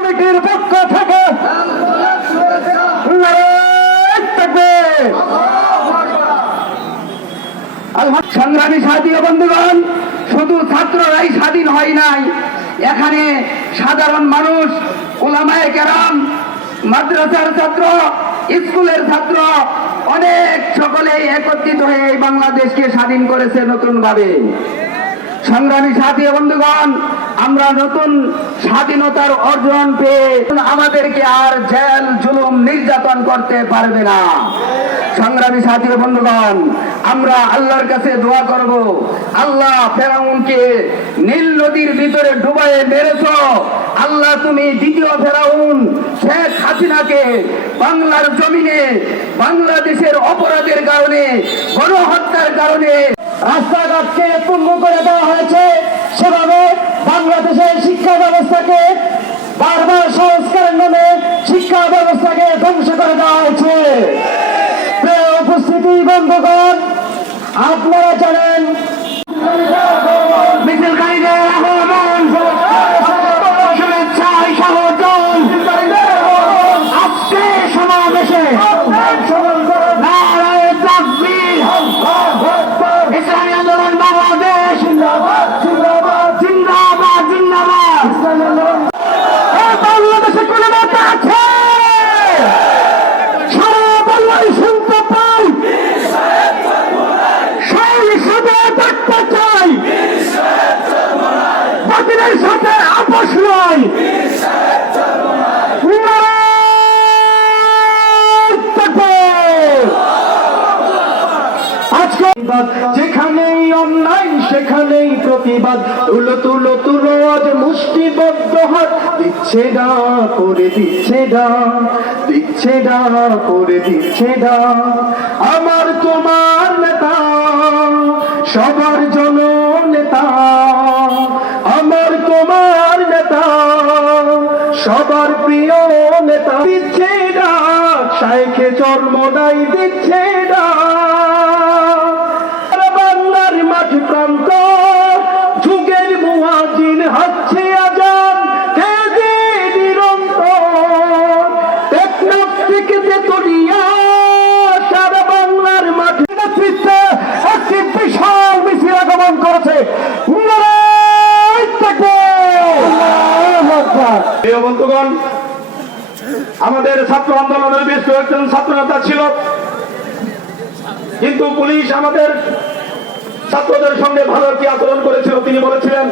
কমিটির পক্ষ থেকে সংগ্রামী সাথী ও বন্ধুগণ, শুধু ছাত্ররাই স্বাধীন হয় নাই, এখানে সাধারণ মানুষ, উলামায়ে কেরাম, মাদ্রাসার ছাত্র, স্কুলের ছাত্র, অনেক সকলেই একত্রিত হয়ে এই বাংলাদেশকে স্বাধীন করেছে নতুন ভাবে। সংগ্রামী সাথী ও বন্ধুগণ, আমরা নতুন স্বাধীনতার অর্জন পেয়ে আমাদেরকে আর জেল জুলুম নির্যাতন করতে পারবে না। সংগ্রামী সাথী ও বন্ধুগণ, আমরা আল্লাহর কাছে দোয়া করব, আল্লাহ ফেরাউনকে নীল নদীর ভিতরে ডুবাইয়ে মেরেছ, আল্লাহ তুমি দ্বিতীয় ফেরাউন শেখ হাসিনাকে বাংলার জমিনে বাংলাদেশের অপরাধের কারণে, গণহত্যার কারণে রাস্তাঘাটকে পঙ্গু করে দেওয়া হয়েছে, সেভাবে বাংলাদেশের শিক্ষা ব্যবস্থাকে বারবার সংস্কারের নামে শিক্ষা ব্যবস্থাকে ধ্বংস করে দেওয়া হয়েছে। প্রিয় উপস্থিতি বন্ধুগণ, আপনারা জানেন মিছিলকারীদের আহ্বান, শুভেচ্ছায় স্বাগতম। আজকে সমাবেশে নারায়ে তাকবীর, ইসলামী আন্দোলন বাংলাদেশ জিন্দাবাদ জিন্দাবাদ জিন্দাবাদ। বাংলাদেশে কোন নেতা আছে? সারা বাংলায় শুনতে পাই সেই সাথে দেখতে চাই, বাতিলের সাথে আপোষ নয়। যেখানেই অন্যায় সেখানেই প্রতিবাদ, তুলো তুলো তুলো আজ মুষ্টিবদ্ধ হাত, দিচ্ছে না করে দিচ্ছে না, দিচ্ছে না করে দিচ্ছে না। আমার তোমার নেতা, সবার জন নেতা, আমার তোমার নেতা, সবার প্রিয় নেতা, দিচ্ছে না শাইখে চরমোনাই, দিচ্ছে না মাঠ প্রান্ত, যুগের মুয়াজ্জিন হচ্ছে আজান, তেজে নিরন্তর টেকনাফ থেকে তেতুলিয়া, সারা বাংলার মাঠে নেতৃত্বে একটি বিশাল মিছিল আগমন করেছে। প্রিয় বন্ধুগণ, আমাদের ছাত্র আন্দোলনের বেশ কয়েকজন ছাত্র নেতা ছিল, কিন্তু পুলিশ আমাদের ছাত্রদের সঙ্গে ভালো একটি আচরণ করেছিল। তিনি বলেছিলেন,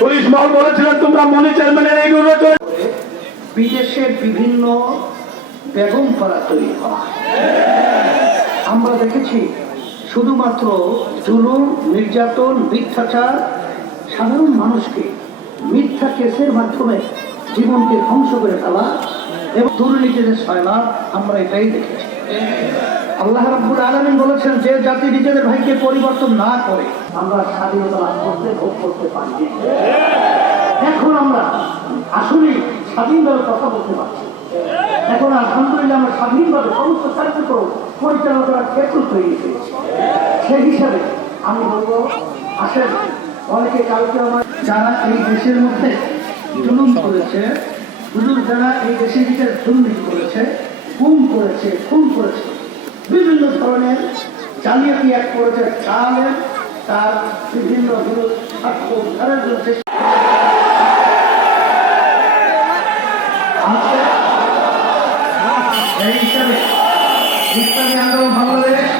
পুলিশ মহল বলেছিলেন, তোমরা মনি চেয়ারম্যানের এইগুলো বিদেশের বিভিন্ন বেগম পাড়া তৈরি হওয়া। আমরা দেখেছি শুধুমাত্র জুলুম, নির্যাতন, মিথ্যাচার, সাধারণ মানুষকে মিথ্যা কেসের মাধ্যমে জীবনকে ধ্বংস করে ফেলা এবং দুর্নীতিদের সয়লাভ, আমরা এটাই দেখেছি। আল্লাহ রাব্বুল আলামিন বলেছেন, যে জাতি নিজেদের ভাইকে পরিবর্তন না করে আমরা স্বাধীনতা লাভ করতে ভোগ করতে পারি। এখন আমরা আসলে স্বাধীনভাবে কথা বলতে পারছি। এখন আলহামদুলিল্লাহ আমরা স্বাধীনভাবে সমস্ত কার্যক্রম পরিচালনা করার ক্ষেত্র তৈরি হয়েছে। সেই হিসাবে আমি বলবো, আসেন, অনেকে কালকে আমার যারা এই দেশের মধ্যে জুলুম করেছে, যারা এই দেশের ভিতরে দুর্নীতি করেছে, গুম করেছে, খুন করেছে, বিভিন্ন ধরনের জালিয়াতি এক করেছে, চালের তার বিভিন্ন স্বার্থ উদ্ধারের জন্য এই হিসাবে ইসলামী আন্দোলন বাংলাদেশ